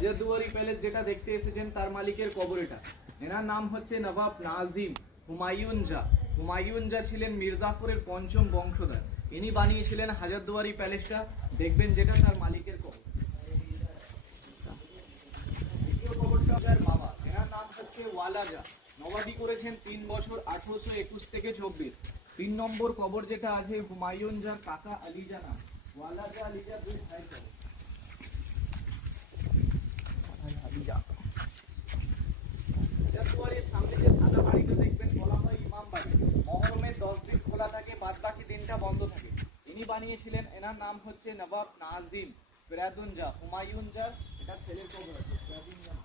Hazarduari palace যেটা দেখতে এসেছেন তার মালিকের কবর এটা। এনার নাম হচ্ছে নবাব নাজিম হুমায়ুন শাহ। হুমায়ুন শাহ ছিলেন মির্জাপুরের পঞ্চম বংশধর। ইনি বানিয়েছিলেন হাজারদুয়ারি প্যালেসটা, দেখবেন যেটা তার মালিকের কবর। দ্বিতীয় কবরটা তার বাবা, এনার নাম হচ্ছে ওয়ালা শাহ। নবাবী করেছেন 3 বছর 1821 থেকে 24। 3 নম্বর কবর যেটা আছে হুমায়ুন শাহ কাকা আলী শাহ নাম, ওয়ালা শাহ আলী শাহ দুই ভাই কবর। হাজারদুয়ারির সামনে যে সাদা বাড়িটা দেখবেন বলা হয় ইমাম বাড়ি। মহরমের 10 দিন খোলা থাকে, বাদ বাকি দিনটা বন্ধ থাকে। ইনি বানিয়েছিলেন, এনার নাম হচ্ছে নবাব নাজিম ফিরাদুন শাহ হুমায়ুন শাহ। এটা ছেলের কবর আছে ফিরাদুন শাহ।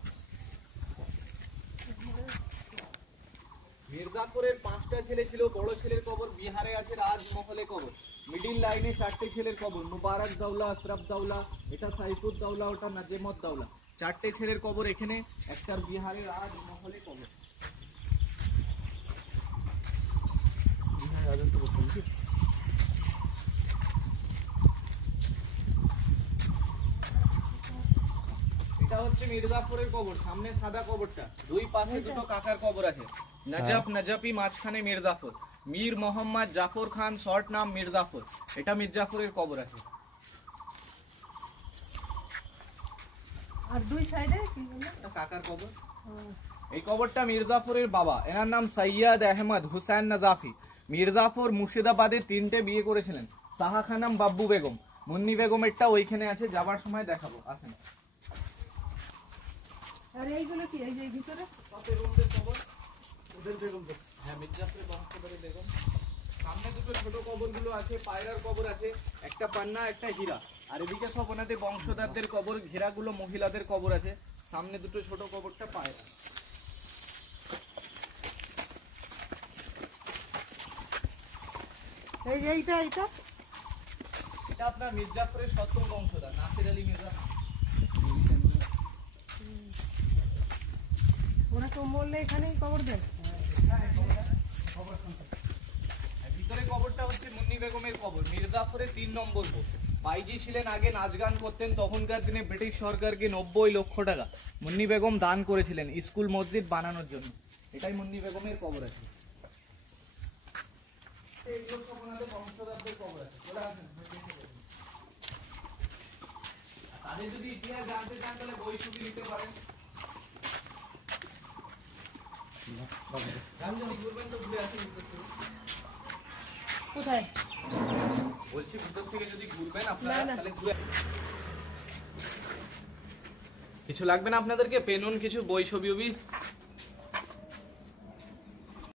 মির্জাপুরের 5টা ছেলে ছিল, বড় ছেলের কবর বিহারে আছে রাজমহলে কবর। মিডিল লাইনে 4টে ছেলের কবর, মুবারক দৌলা, আশরাফ দৌলা, এটা সাইফুদ দৌলা, ওটা নাজেমত দৌলা। 4টে ছেলের কবর এখানে, একটার বিহারে রাজমহলে কবর। এটা হচ্ছে মির্জাপুরের কবর, সামনে সাদা কবরটা, দুই পাশে দুটো কাকার কবর আছে। নজফ নজফি, মাঝখানে মির্জাফর। মীর মোহাম্মদ জাফর খান, শর্ট নাম মির্জাফর। এটা মির্জাফরের কবর আছে। আর দুই সাইডে কি বলে কাকার কবর। এই কবরটা মির্জাফরের বাবা, এনার নাম সৈয়দ আহমদ হুসাইন নজাফি। মির্জাফর মুর্শিদাবাদে 3টে বিয়ে করেছিলেন। সাহা খানম, বাব্বু বেগম, মুন্নি বেগমেরটা ওইখানে আছে, যাবার সময় দেখাবো, আসেন। আর এইগুলো কি এই যে ভিতরে বেগমদের কবর, ওদের বেগম, হ্যাঁ মির্জাফরের বংশধরের বেগম। সামনে দুটো ছোট কবরগুলো আছে, পায়রার কবর আছে, একটা পান্না একটা হীরা। আর এদিকে সব ওনাদের বংশধরদের কবর, ঘেরাগুলো মহিলাদের কবর আছে। সামনে দুটো ছোট কবরটা পায়রা। এই যে এইটা এটা আপনার মির্জাফরের 7ম বংশধর নাসির আলী মির্জা। ওরা তো মরলে এখানেই কবর দেয়। ভিতরে কবরটা হচ্ছে মুন্নি বেগমের কবর, মির্জাফরের 3 নম্বর বউ। বাইজি ছিলেন, আগে নাচ গান করতেন। তখনকার দিনে ব্রিটিশ সরকারকে 90 লক্ষ টাকা মুন্নি বেগম দান করেছিলেন স্কুল মসজিদ বানানোর জন্য। এটাই মুন্নি বেগমের কবর আছে। এইগুলো সব ওনাদের বংশধরদের কবর আছে। তাদের যদি ইতিহাস জানতে চান তাহলে বই ছবি নিতে পারেন। ঘুরবেন তো ঘুরে আসেন ভিতর থেকে। কোথায় বলছি ভিতর থেকে যদি ঘুরবেন আপনারা তাহলে ঘুরে। কিছু লাগবে না আপনাদেরকে, পেনুন কিছু বই ছবি